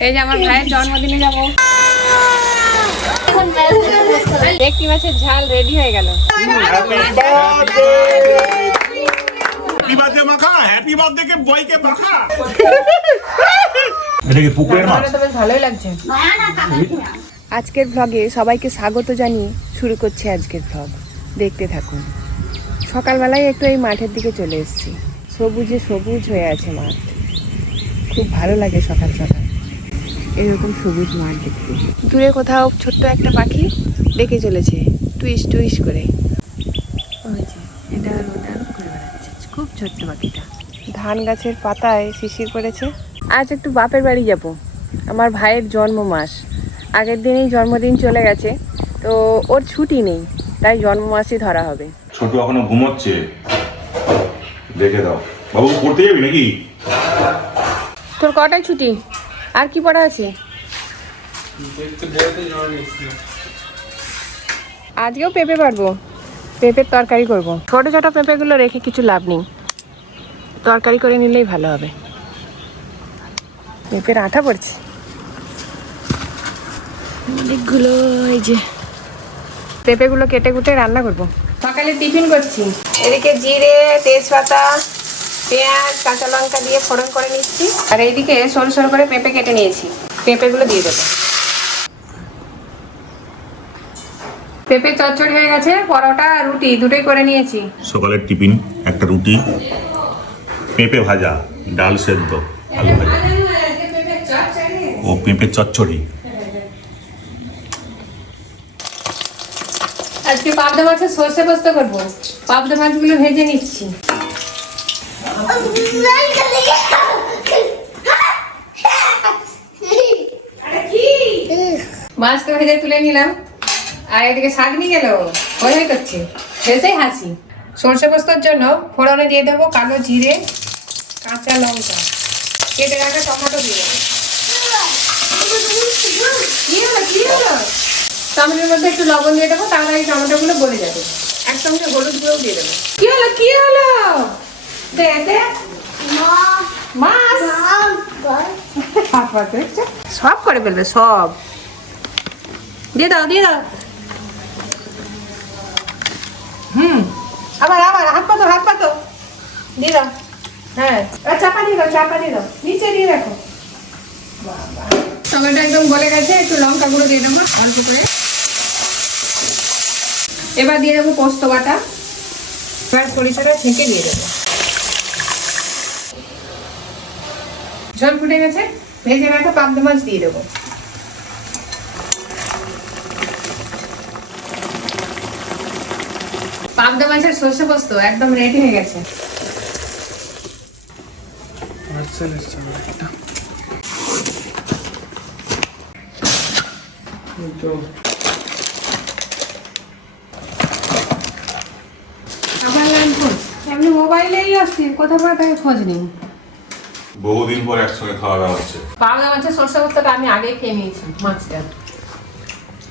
এই যে আমার ভাইয়ের জন্মদিনে যাব। একটি মাছের ঝাল রেডি হয়ে গেল। আজকের ভ্লগে সবাইকে স্বাগত জানিয়ে শুরু করছি আজকের ভ্লগ দেখতে থাকুন। সকালবেলায় একটু এই মাঠের দিকে চলে এসেছি। সবুজে সবুজ হয়ে আছে মাঠ। খুব ভালো লাগে সকাল সকাল। এরকম সবুজ মাঠ দেখতে। দূরে কোথাও ছোট্ট একটা পাখি ডেকে চলেছে টুইস টুইস করে। এটা ওটা ঘুরে বেড়াচ্ছে। খুব ছোট্ট পাখিটা। ধান গাছের পাতায় শিশির পড়েছে। আজ একটু বাপের বাড়ি যাব। আমার ভাইয়ের জন্ম মাস আগের দিনেই জন্মদিন চলে গেছে তো ওর ছুটি নেই তাই জন্ম মাসই ধরা হবে। ছোট এখনও ঘুমোচ্ছে। দেখে দাও। বাবু পড়তে যাবি নাকি? তোর কটায় ছুটি? আর কি পড়া আছে? আজকেও পেঁপে পারব। পেঁপের তরকারি করব। ছোটো ছোটো পেঁপেগুলো রেখে কিছু লাভ নেই। তরকারি করে নিলেই ভালো হবে। পেঁপের আঠা পড়ছে। অনেকগুলো এই যে পেঁপেগুলো কেটে কুটে রান্না করব। সকালে টিফিন করছি। এদিকে জিরে তেজপাতা পেঁয়াজ কাঁচা লঙ্কা দিয়ে ফোড়ন করে নিচ্ছি। আর এইদিকে সরু সরু করে পেঁপে কেটে নিয়েছি। পেঁপেগুলো দিয়ে দেবো। পেঁপে চচ্চড়ি হয়ে গেছে পরোটা আর রুটি দুটোই করে নিয়েছি। সকালের টিফিন একটা রুটি পেঁপে ভাজা ডাল সেদ্ধ আলু ভাজা। ও পেঁপে চচ্চড়ি। আজকে পাবদা মাছের সর্ষে পোস্ত করব। পাবদা মাছগুলো ভেজে নিচ্ছি। মাছ তো ভেজে তুলে নিলাম। আর এদিকে শাক নিয়ে গেল। হই হই করছে। বেশই হাসি। সর্ষে পোস্তর জন্য ফোড়নে দিয়ে দেবো কালো জিরে, কাঁচা লঙ্কা। কেটে রাখা টমেটো দিয়ে। টমেটোর মধ্যে একটু লবণ দিয়ে দেবো, তাহলে এই টমেটোগুলো গলে যাবে। এক চামচে হলুদ গুঁড়ো দিয়ে দেবো। কি হলো কি হলো? সব করে ফেলবে সব। দিয়ে দাও দিয়ে দাও। হুম আবার আবার হাত পাতো হাত পাতো দিয়ে দাও। হ্যাঁ আর চাপা দিয়ে দাও চাপা দিয়ে দাও। নিচে দিয়ে রাখো। টমেটো একদম গলে গেছে একটু লঙ্কা গুঁড়ো দিয়ে দেবো অল্প করে। এবার দিয়ে দেবো পোস্ত বাটা। এবার সরিষাটা ছেঁকে দিয়ে দেবো। ঝোল ফুটে গেছে। ভেজে রাখা পাবদা মাছ দিয়ে দেবো। পাবদা মাছের সর্ষে পোস্ত একদম রেডি হয়ে গেছে। আবার লাইন খোঁজ। এমনি মোবাইলেই আসছি কোথাও তাকে খোঁজ নেই। বহুদিন পর একসঙ্গে খাওয়া দাওয়া হচ্ছে। পাবদা মাছের সর্ষে পোস্তটা আমি আগেই খেয়ে নিয়েছি মাছটা।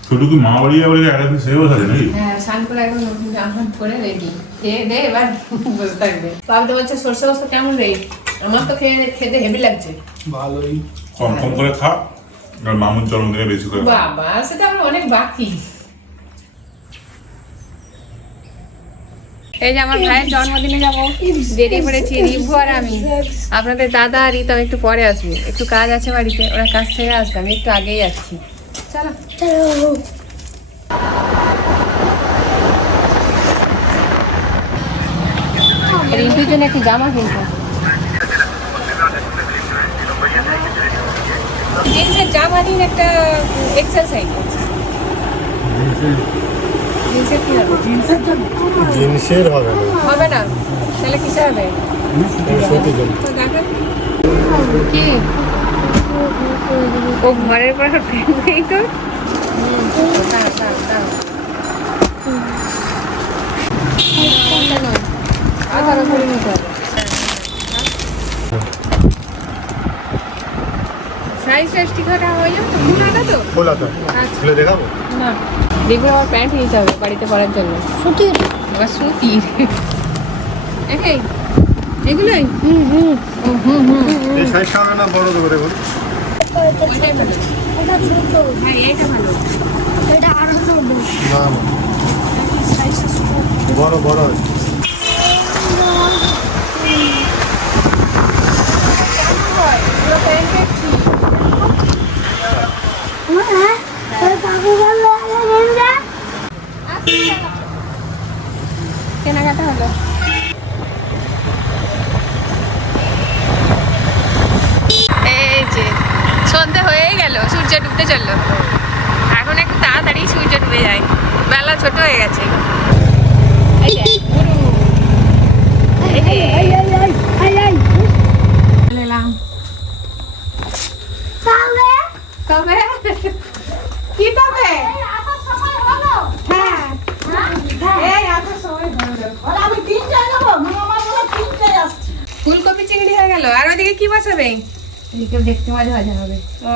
শুধু কি মা বাড়ি বাড়ি একদিন সেও থাকে নাকি? হ্যাঁ স্নান করে একদম নতুন জামা পরে রেডি খেয়ে দে এবার বসে থাকবে। পাবদা মাছের সর্ষে পোস্ত কেমন রে? আমার তো খেয়ে খেতে হেভি লাগছে। ভালোই। কম কম করে খা আর মামুর জন্মদিনে বেশি করে বাবা সেটা আমার অনেক বাকি। এই যে আমার ভাইয়ের জন্মদিনে যাব, বেরিয়ে পড়েছি রিভু আর আমি। আপনাদের দাদা আর রিতম একটু পরে আসবে, একটু কাজ আছে বাড়িতে, ওরা কাজ থেকে আসবে, আমি একটু আগেই আসছি। চলো। রিন্টুর জন্য একটি জামা কিনবো। জিন্সের জামা দিন একটা এক্সারসাইজ জিন্সের হবে? না। হবে না? তাহলে কিসে হবে? কি? ও ঘরের পর ফেলবেই তো? আধার করে নিতে হবে সাইজ সাইজ ঠিক হয়ে যাবে তো তো। আচ্ছা। দেখাবো? না। দেখবে আমার প্যান্ট নিতে হবে বাড়িতে পরার জন্য। সুতির? আবার সুতির। এগুলোই? হুম হুম। হুম হুম। এই সাইজটা হবে না বড় দেবো দেখুন এটা ছোট হ্যাঁ এইটা ভালো। এটা আরও ছোট না না। বড় বড়। হ্যাঁ ওই কাকু বলল নিন্দা কেনাকাটা হলো? এই যে সন্ধে হয়েই গেল সূর্য ডুবতে চলল। এখন একটু তাড়াতাড়ি সূর্য ডুবে যায়। বেলা ছোট হয়ে গেছে। এই যে, গুরু। এই যে, এই এই এই এই এই চলে এলাম। তাহলে তবে কি তবে আসার সময় হলো হ্যাঁ হ্যাঁ এই এত সময় হলো আমি তিনটায় যাব মামা বলো তিনটায় আসছি ফুলকপি গেল আর ওদিকে কি বসাবে? এদিকে দেখতে মজা মজা হবে ও।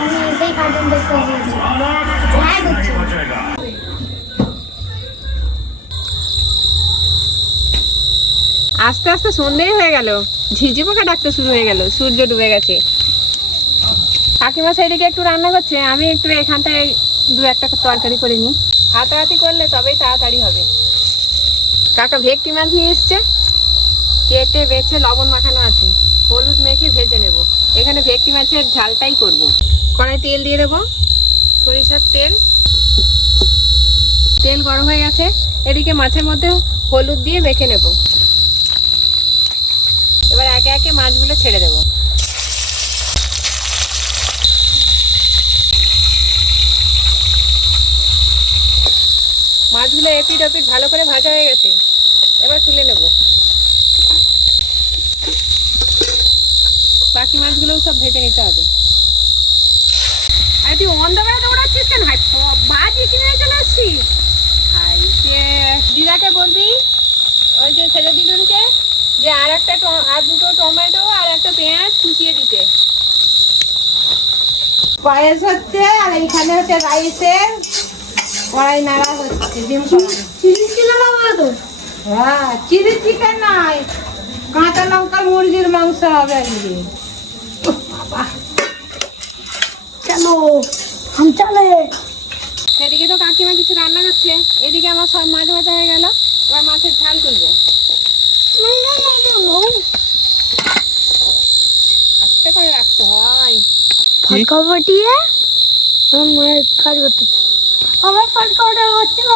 আমি সেই কার্টুন দেখতে বলছি হ্যাঁ আস্তে আস্তে সন্ধেই হয়ে গেল। ঝিঝি পোকা ডাকতে শুরু হয়ে গেল। সূর্য ডুবে গেছে। কাকিমা সেদিকে একটু রান্না করছে। আমি একটু এখানটায় দু একটা তরকারি করে নিই। হাতাহাতি করলে তবেই তাড়াতাড়ি হবে। কাকা ভেটকি মাছ নিয়ে এসছে। কেটে বেছে লবণ মাখানো আছে। হলুদ মেখে ভেজে নেব। এখানে ভেটকি মাছের ঝালটাই করব। কড়াই তেল দিয়ে দেবো। সরিষার তেল। তেল গরম হয়ে গেছে। এদিকে মাছের মধ্যে হলুদ দিয়ে মেখে নেব। এবার একে একে মাছগুলো ছেড়ে দেবো। মাছগুলো এপিট ওপিট ভালো করে ভাজা হয়ে গেছে। এবার তুলে নেব। বাকি মাছগুলোও সব ভেজে নিতে হবে। আরে তুই অন্ধকারে দৌড়াচ্ছিস কেন? হাই বাজি কিনে চলে আসছি। হাই যে দিদাকে বলবি ওই যে ছেলে দিদুনকে যে আর একটা আর দুটো টমেটো আর একটা পেঁয়াজ কুচিয়ে দিতে। পায়েস হচ্ছে আর এইখানে হচ্ছে রাইসের কড়াই নাড়া হচ্ছে ডিম চিনি মামা তো হ্যাঁ চিলি চিকেন নয় কাঁচা লঙ্কা মুরগির মাংস হবে আজকে কেন? হাম চলে সেদিকে তো কাকিমা কিছু রান্না করছে। এদিকে আমার সব মাছ ভাজা হয়ে গেল। এবার মাছের ঝাল তুলবো। আস্তে করে রাখতে হয়। ফটকা ফটিয়ে আমার কাজ করতেছি আমার ফটকা ওটা হচ্ছিল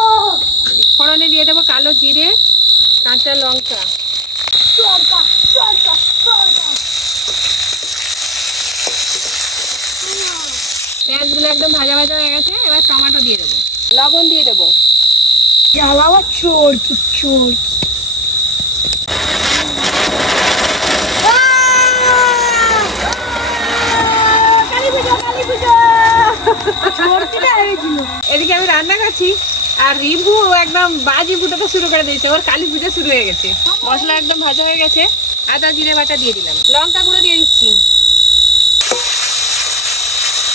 ফোড়নে দিয়ে দেবো কালো জিরে কাঁচা লঙ্কা। চরকা চরকা চরকা। পেঁয়াজগুলো একদম ভাজা ভাজা হয়ে গেছে এবার টমেটো দিয়ে দেবো। লবণ দিয়ে দেবো। জ্বালাওয়া চোরকি চোরকি এদিকে আমি রান্না করছি আর রিভু একদম বাজি ফুটাতে শুরু করে দিয়েছে ওর কালী পুজো শুরু হয়ে গেছে। মশলা একদম ভাজা হয়ে গেছে আদা জিরে বাটা দিয়ে দিলাম। লঙ্কা গুঁড়ো দিয়ে দিচ্ছি।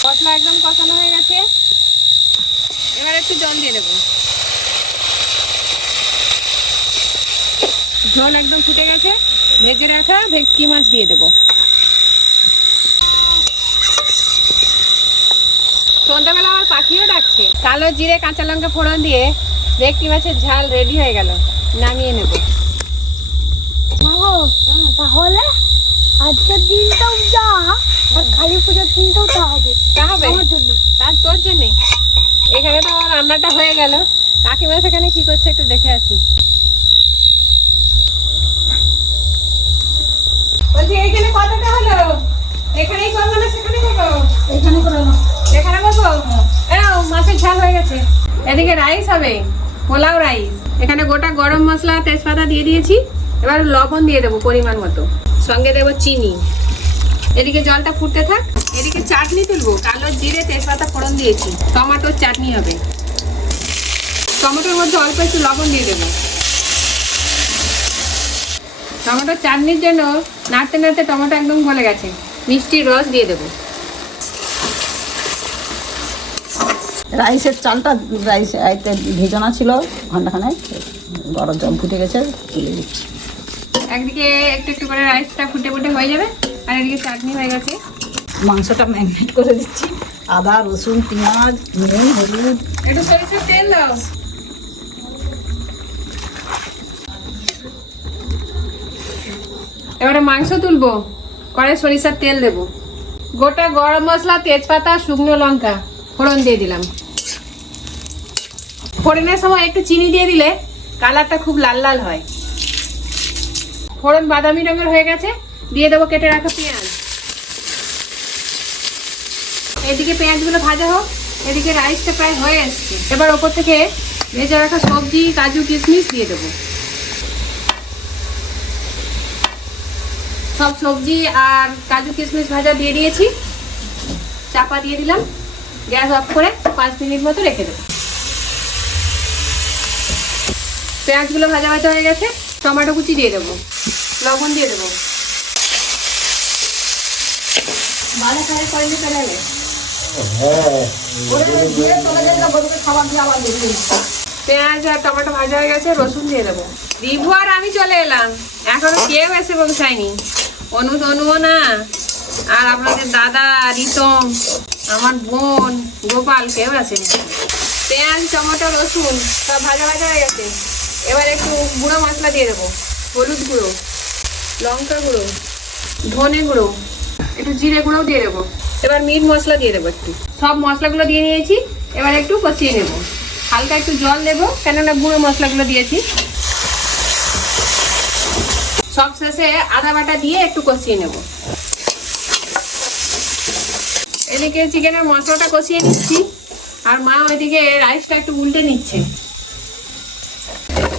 মশলা একদম কষানো হয়ে গেছে। এবার একটু জল দিয়ে দেবো। ঝোল একদম ফুটে গেছে। ভেজে রাখা ভেটকি মাছ দিয়ে দেবো। সন্ধ্যাবেলা আমার পাখিও ডাকছে। কালো জিরে কাঁচা লঙ্কা ফোড়ন দিয়ে ভেটকি মাছের ঝাল রেডি হয়ে গেল। নামিয়ে নেব। তাহলে আজকের দিনটাও যা। আর কালী পুজোর দিনটাও তা হবে। তা হবে। আমার জন্য। তার তোর জন্যে। এখানে তো আমার রান্নাটা হয়ে গেল। কাকিমা সেখানে কি করছে একটু দেখে আসি। বলছি এইখানে কতটা হলো? এখানেই করব না সেখানে করব? এখানে করে নাও। এখানে করব? এরাও মাছের ঝাল হয়ে গেছে। এদিকে রাইস হবে। পোলাও রাইস। এখানে গোটা গরম মশলা তেজপাতা দিয়ে দিয়েছি। এবার লবণ দিয়ে দেবো পরিমাণ মতো। সঙ্গে দেবো চিনি। এদিকে জলটা ফুটতে থাক। এদিকে চাটনি তুলবো। কালো জিরে তেজপাতা ফোড়ন দিয়েছি। টমেটোর চাটনি হবে। টমেটোর মধ্যে অল্প একটু লবণ দিয়ে দেবো। টমেটোর চাটনির জন্য নাড়তে নাড়তে টমেটো একদম গলে গেছে। মিষ্টির রস দিয়ে দেবো। রাইসের চালটা রাইস আইতে ভেজানো ছিল ঘন্টাখানে গরম জল ফুটে গেছে তুলে দিচ্ছি। একদিকে একটু একটু করে রাইসটা ফুটে ফুটে হয়ে যাবে। আর এদিকে চাটনি হয়ে গেছে। মাংসটা ম্যারিনেট করে দিচ্ছি। আদা, রসুন, পেঁয়াজ, নুন, হলুদ। একটু সরিষার তেল দাও। এবারে মাংস তুলবো। কড়াই সরিষার তেল দেব। গোটা গরম মশলা, তেজপাতা, শুকনো লঙ্কা ফোড়ন দিয়ে দিলাম। ফোড়নের সময় একটু চিনি দিয়ে দিলে কালারটা খুব লাল লাল হয়। ফোড়ন বাদামি রঙের হয়ে গেছে। দিয়ে দেবো কেটে রাখা পেঁয়াজ। এদিকে পেঁয়াজগুলো ভাজা হোক, এদিকে রাইসটা প্রায় হয়ে এসছে। এবার ওপর থেকে ভেজে রাখা সবজি, কাজু, কিশমিশ দিয়ে দেবো। সব সবজি আর কাজু, কিশমিশ ভাজা দিয়ে দিয়েছি। চাপা দিয়ে দিলাম। গ্যাস অফ করে পাঁচ মিনিট মতো রেখে দেবো। পেঁয়াজগুলো ভাজা ভাজা হয়ে গেছে। টমেটো কুচি দিয়ে দেবো। লবণ দিয়ে দেবো। ভালো করে কয়েলে চলে এলে পেঁয়াজ আর টমেটো ভাজা হয়ে গেছে রসুন দিয়ে দেবো। রিভু আর আমি চলে এলাম। এখনও কেউ এসে পৌঁছায়নি। অনু তনুও না। আর আপনাদের দাদা রিতম আমার বোন গোপাল কেউ আসেনি। পেঁয়াজ টমেটো রসুন সব ভাজা ভাজা হয়ে গেছে। এবার একটু গুঁড়ো মশলা দিয়ে দেবো। হলুদ গুঁড়ো লঙ্কা গুঁড়ো ধনে গুঁড়ো একটু জিরে গুঁড়োও দিয়ে দেবো। এবার মিট মশলা দিয়ে দেবো একটু। সব মশলাগুলো দিয়ে নিয়েছি, এবার একটু কষিয়ে নেব। হালকা একটু জল দেবো, কেননা গুঁড়ো মশলাগুলো দিয়েছি। সব শেষে আদা বাটা দিয়ে একটু কষিয়ে নেব। এদিকে চিকেনের মশলাটা কষিয়ে নিচ্ছি, আর মা ওইদিকে রাইসটা একটু উল্টে নিচ্ছে।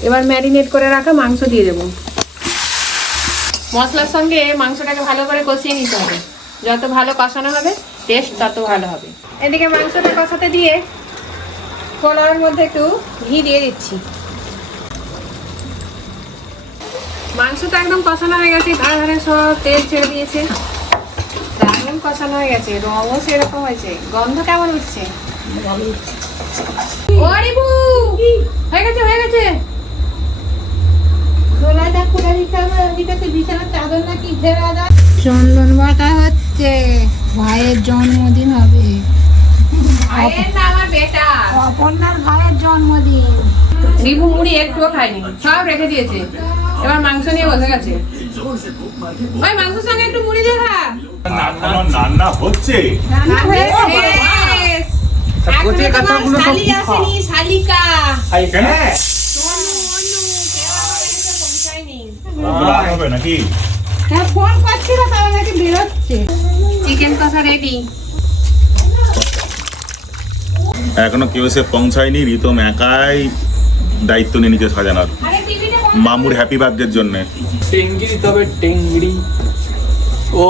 এবার ম্যারিনেট করে রাখা মাংস দিয়ে দেবো। মশলার সঙ্গে মাংসটাকে ভালো করে কষিয়ে নিতে হবে। যত ভালো কষানো হবে টেস্ট তত ভালো হবে। এদিকে মাংসটা কষাতে দিয়ে কলার মধ্যে একটু ঘি দিয়ে দিচ্ছি। মাংসটা একদম কষানো হয়ে গেছে ধারে ধারে সব তেল ছেড়ে দিয়েছে। দারুণ কষানো হয়ে গেছে রঙও সেরকম হয়েছে। গন্ধ কেমন উঠছে? হয়ে গেছে হয়ে গেছে ছোলাটা খুলে দিতে হবে ওদিকে বিছানার চাদর নাকি ঘেরা দেয় চন্দন বাটা হচ্ছে ভাইয়ের জন্মদিন হবে। ভাইয়ের না আমার বেটা অপর্ণার ভাইয়ের জন্মদিন। রিভু মুড়ি একটুও খায়নি সব রেখে দিয়েছে। এবার মাংস নিয়ে বসে গেছে। ওই মাংসের সঙ্গে একটু মুড়ি দিয়ে খা। রান্না হচ্ছে। শালিকা। কেন অনু, অনু, কেউ এখনও এসে পৌঁছায়নি। রান্না হবে নাকি হ্যাঁ ফোন করছিল তাহলে নাকি বেরোচ্ছে। চিকেন কষা রেডি এখনও কেউ সে পৌঁছায়নি রিতম একাই দায়িত্ব নিয়ে নিচে সাজানোর। মামুর হ্যাপি বার্থডের জন্য। টেঙ্গিরি তবে টেঙ্গিরি ও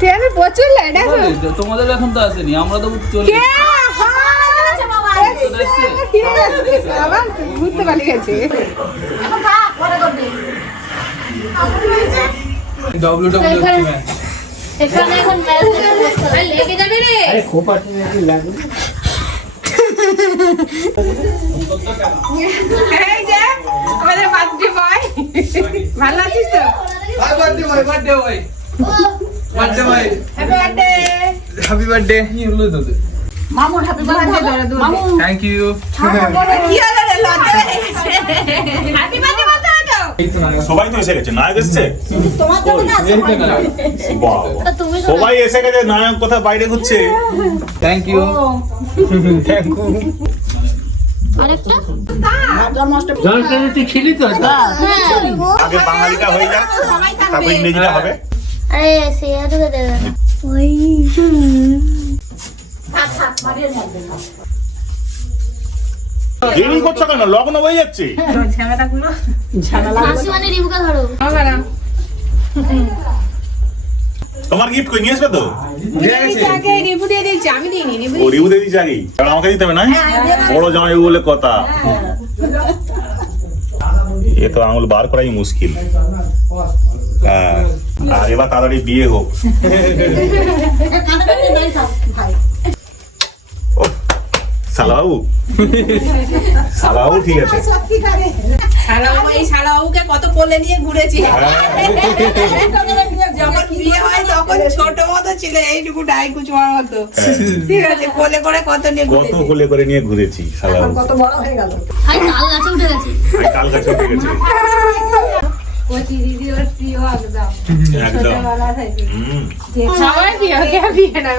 ট্রেনে প্রচুর লাইট আছে। তোমাদের এখন তো আসেনি আমরা তো চলে ঘুরতে পালিয়ে গেছে। ডব্লিউ ডব্লিউ ম্যাচ এখানে এখন ম্যাচ লেগে যাবে রে এই যে আমাদের বার্থডে বয় ভালো আছিস তো birthday boy birthday boy birthday boy happy birthday happy birthday কি হলো তোদের মামুর হ্যাপি বার্থডে থ্যাংক ইউ কি হলো রে লজ্জা হ্যাপি বার্থডে সবাই তো এসে গেছে নায়ক এসছে? সবাই এসে গেছে নায়ক কোথায় বাইরে ঘুরছে? থ্যাংক ইউ থ্যাংক ইউ আরেকটা? জন্মাষ্টমী তুই খেলি তো আগে বাঙালিটা হয়ে যাক তারপর ইংরেজিটা হবে। আরে সে ঢুকে দেবে। ওই দেরি করছ কেন? লগ্ন হয়ে যাচ্ছে। মানে রিবুকে ধরো। তোমার গিফট কই? নিয়ে আসবে তো? আগে রিভু দিয়ে দিয়েছি আমি দিইনি ও দিয়ে আগে। কারণ আমাকে দিতে হবে না বড় জামাই বলে কথা। এ তো আঙুল বার করাই মুশকিল। হ্যাঁ। আর এবার তাড়াতাড়ি বিয়ে হোক। শালাবাবু শালাবাবু ঠিক আছে। এই কত কোলে নিয়ে ঘুরেছি। যখন বিয়ে হয় তখন ছোট মতো ছিল এইটুকু ডাই কুচুমার মতো। ঠিক আছে কোলে করে কত নিয়ে কত কোলে করে নিয়ে ঘুরেছি শালাবাবু কত বড় হয়ে গেল। আর কাল গাছে উঠে গেছে। আমি কাল কাছে উঠে গেছি। কচি দিদি ওর প্রিয় একদম। একদম। ছোটবেলা থেকে। হুম। সবাই বিয়ে কে বিয়ে না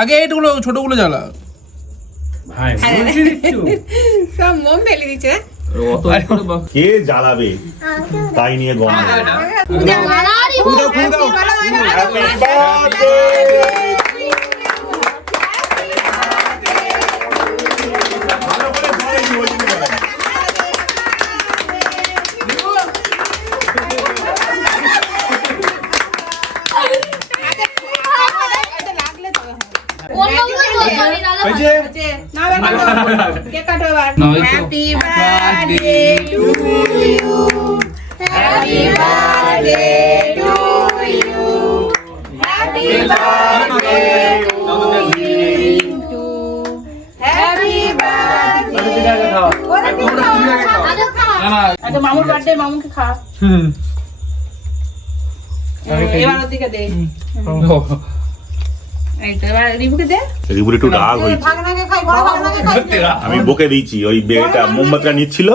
আগে ছোটগুলো জ্বালা। সব মন ফেলে দিচ্ছে কে জ্বালাবে তাই নিয়ে গম মামুর বার্থডে মামুকে খা এবার দে আমি বকে দিয়েছি ওই বেটা মোমবাতিটা নিচ্ছিল।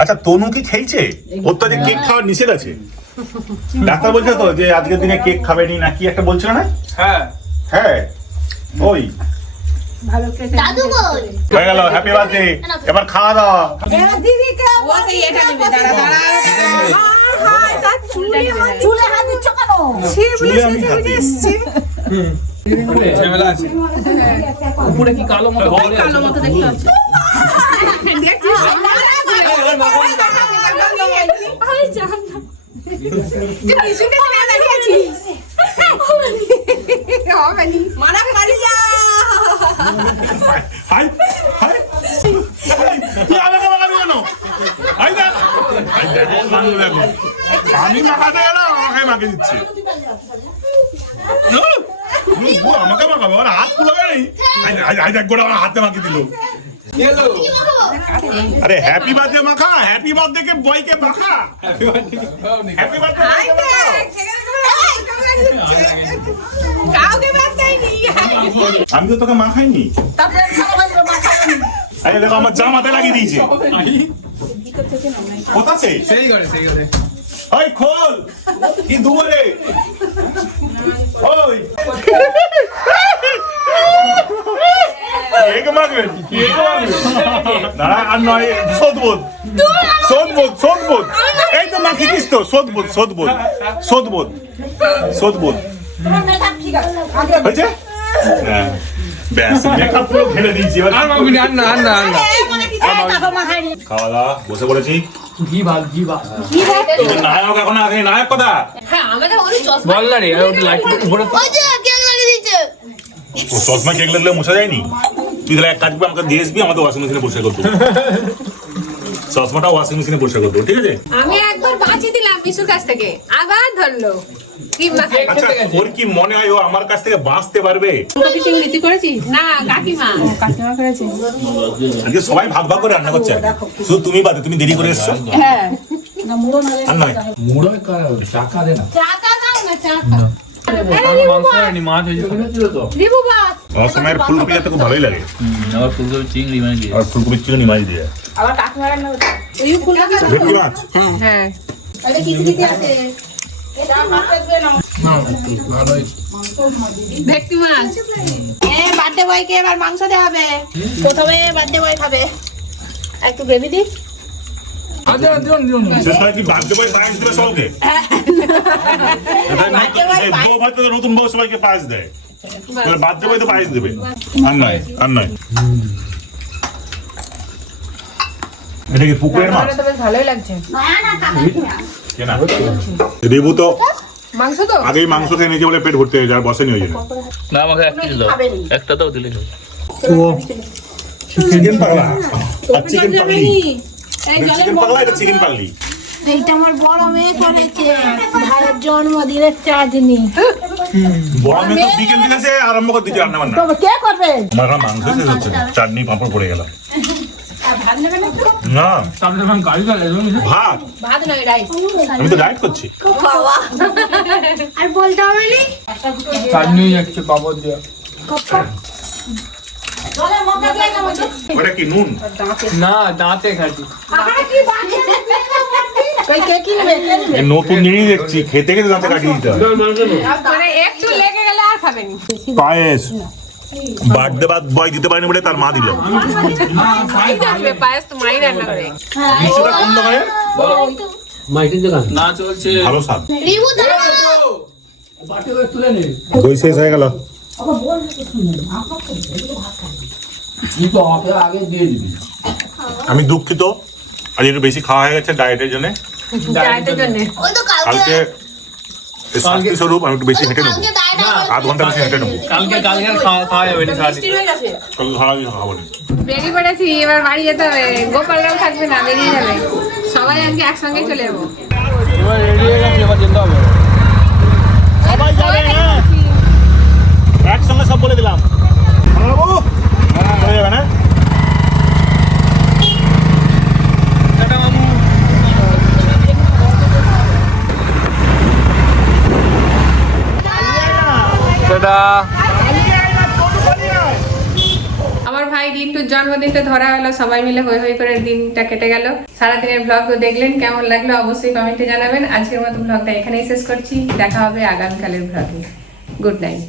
আচ্ছা তনু কি খেয়েছে ওর তো যে কেক খাওয়ার নিষেধ আছে। ডাক্তার বলছে তো যে আজকের দিনে কেক খাবে নি না কি একটা বলছিল না? হ্যাঁ। হ্যাঁ ওই। হয়ে গেল হ্যাপি বার্থডে এবার খাওয়া দাওয়া। উপরে কি মতো কালো মতো দেখতে হচ্ছে দেখছিস আমি জানি না মারা মারি যা হাই হাই আমি মাখাতে গেলে আমাকে মাখিয়ে দিচ্ছে আমাকে মাখাবে ওর হাত খুলে নেই আমার হাতে মাখিয়ে দিল আরে হ্যাপি বার্থডে মাখা হ্যাপি বার্থডে কে বয়কে মাখা। হ্যাপি বার্থডে আমি তো তোকে মাখাইনি। আরে দেখো আমার জামাতে লাগিয়ে দিয়েছে। কোথাছে সেই করে সেই করে ওই খোল কি দুবারে ওই। কেক মাখবেন কেক মাখবেন না আর নয় সদবোধ সদবোধ সদবোধ এই তো মাখি দিস তো সদবোধ সদবোধ সদবোধ সদবোধ হয়েছে হ্যাঁ ব্যাস মেকআপ পুরো ফেলে দিয়েছি আর মাগুনি আর না আর না আর না খাওয়া দাওয়া বসে পড়েছি ঘি ভালো ঘি কিন্তু নায়ক এখন আসেনি নায়ক কথা হ্যাঁ আমাদের ওই চশমা বল না রে ওটা লাইট উপরে যে কেক লাগিয়ে ও চশমা কেক লাগলে মুছা যায়নি তুই তাহলে এক কাজ করবি আমাকে দিয়ে আসবি আমাদের ওয়াশিং মেশিনে পরিষ্কার করতে চশমাটা ওয়াশিং মেশিনে পরিষ্কার করতে ঠিক আছে? আমি একবার বাঁচিয়ে দিলাম বিশুর কাছ থেকে আবার ধরলো। আচ্ছা ওর কি মনে হয় ও আমার কাছ থেকে বাঁচতে পারবে? ফুলকপি চিংড়ি তুই করেছিস? না কাকিমা। কাকিমা করেছে। আজকে সবাই ভাগ ভাগ করে রান্না করছে শুধু তুমি বাদে তুমি দেরি করে এসছো? হ্যাঁ। মুড়ো টাকা দে না। চাকা দাও না চাকা মাংস হয়নি মাছ হয়েছে রিবু বাস আমার সময়ের ফুলকপি খেতে খুব ভালোই লাগে আবার ফুলকপি চিংড়ি মানে দিয়ে আর ফুলকপি চিকেন মাছ দিয়ে আবার কাকিমা রান্না করছে ওই ফুলকপি ভেটকি মাছ হ্যাঁ এটা কিছু কিছু আছে ভেটকি মাছ এ বার্থডে বয়কে এবার মাংস দেওয়া হবে প্রথমে বার্থডে বয় খাবে একটু গ্রেভি দি নতুন বউ সবাইকে পায়েস দেয়। বার্থডে বয় তো পায়েস দেবে। আর নয় আর নয়। এটা কি পুকুরের মাছ? ভালোই লাগছে। কেনা? রেবু তো মাংস তো? আগেই মাংস খেয়ে নিয়েছে বলে পেট ভর্তি হয়ে যায় আর বসেনি ওই জন্য। না আমাকে এক দাও। একটা দাও দিলে। চিকেন পাগলা। আর চিকেন পাগলি। চিকেন পাগলা এটা চিকেন পাগলি। এইটা আমার বড় মেয়ে করেছে। ভাইয়ের জন্মদিনের চাঁদনি বড় মেয়ে তো বিকেল থেকে সে আরম্ভ করে দিচ্ছে রান্না বান্না। তবে কে করবে? আমার এখন মাংস শেষ হচ্ছে চাটনি পাঁপড় পড়ে গেল। না। সামনে গাড়ি চলে ভাত। ভাত নয় রাইস। আমি তো ডায়েট করছি। আর বলতে হবে নি? চাটনি যাচ্ছে পাপড় দিয়ে। ওটা কি নুন? না দাঁতে এই নতুন জিনিস দেখছি খেতে খেতে দাঁতে হয়। মানে গেলে পায়েস। বার্থডে বাদ বয় দিতে পারেনি বলে তার মা দিল। মাই জানবে পায়েস তো মাই রান্না করে। কোন দোকানে? না চলছে। ভালো স্বাদ। রিভু দাঁড়া তুলে নে দই শেষ হয়ে গেল তুই তো ওকে আগে দিয়ে দিবি। আমি দুঃখিত আজ একটু বেশি খাওয়া হয়ে গেছে ডায়েটের জন্য। ডায়েটের জন্য। ওই তো কালকে শাস্তি স্বরূপ আমি একটু বেশি হেঁটে নেব। আধ ঘণ্টা বেশি হেঁটে নেব। কালকে কালকে খাওয়া খাওয়া যাবে না কালকে খাওয়া দিয়ে খাব না। বেরিয়ে পড়েছি এবার বাড়ি যেতে হবে। গোপালরাও থাকবে না বেরিয়ে যাবে। সবাই আজকে একসঙ্গে চলে যাব। এবার রেডি হয়ে গেছে এবার যেতে হবে। সবাই যাবে হ্যাঁ। একসঙ্গে সব বলে দিলাম। বাবু। চলে যাবে না? আমার ভাই রিন্টুর জন্মদিনটা ধরা হলো সবাই মিলে হই হই করে দিনটা কেটে গেল। সারাদিনের ব্লগ তো দেখলেন কেমন লাগল অবশ্যই কমেন্টে জানাবেন। আজকের মতো ব্লগটা এখানেই শেষ করছি। দেখা হবে আগামীকালের ব্লগে গুড নাইট